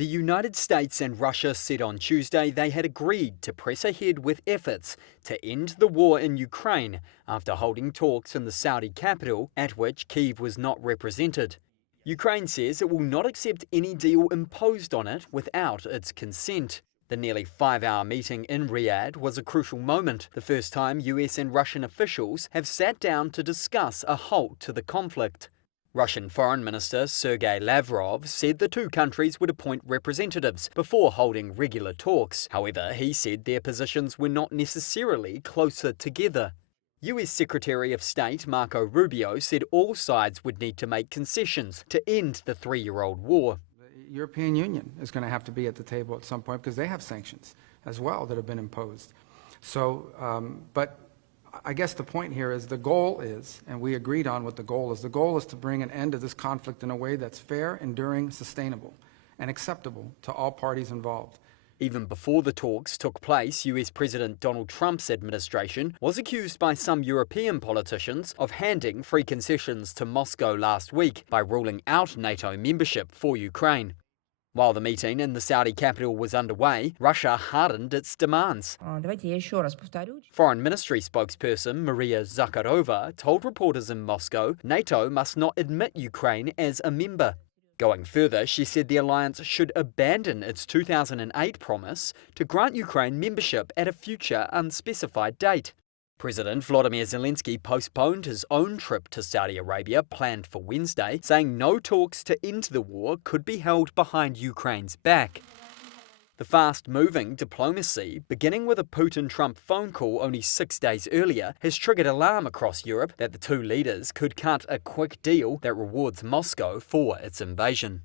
The United States and Russia said on Tuesday they had agreed to press ahead with efforts to end the war in Ukraine after holding talks in the Saudi capital, at which Kyiv was not represented. Ukraine says it will not accept any deal imposed on it without its consent. The nearly 5-hour meeting in Riyadh was a crucial moment, the first time US and Russian officials have sat down to discuss a halt to the conflict. Russian Foreign Minister Sergei Lavrov said the two countries would appoint representatives before holding regular talks. However, he said their positions were not necessarily closer together. US Secretary of State Marco Rubio said all sides would need to make concessions to end the 3-year-old war. The European Union is going to have to be at the table at some point because they have sanctions as well that have been imposed. But I guess the point here is the goal is, and we agreed on what the goal is to bring an end to this conflict in a way that's fair, enduring, sustainable, and acceptable to all parties involved. Even before the talks took place, US President Donald Trump's administration was accused by some European politicians of handing free concessions to Moscow last week by ruling out NATO membership for Ukraine. While the meeting in the Saudi capital was underway, Russia hardened its demands. Foreign Ministry spokesperson Maria Zakharova told reporters in Moscow NATO must not admit Ukraine as a member. Going further, she said the alliance should abandon its 2008 promise to grant Ukraine membership at a future unspecified date. President Volodymyr Zelenskiy postponed his own trip to Saudi Arabia, planned for Wednesday, saying no talks to end the war could be held behind Ukraine's back. The fast-moving diplomacy, beginning with a Putin-Trump phone call only 6 days earlier, has triggered alarm across Europe that the two leaders could cut a quick deal that rewards Moscow for its invasion.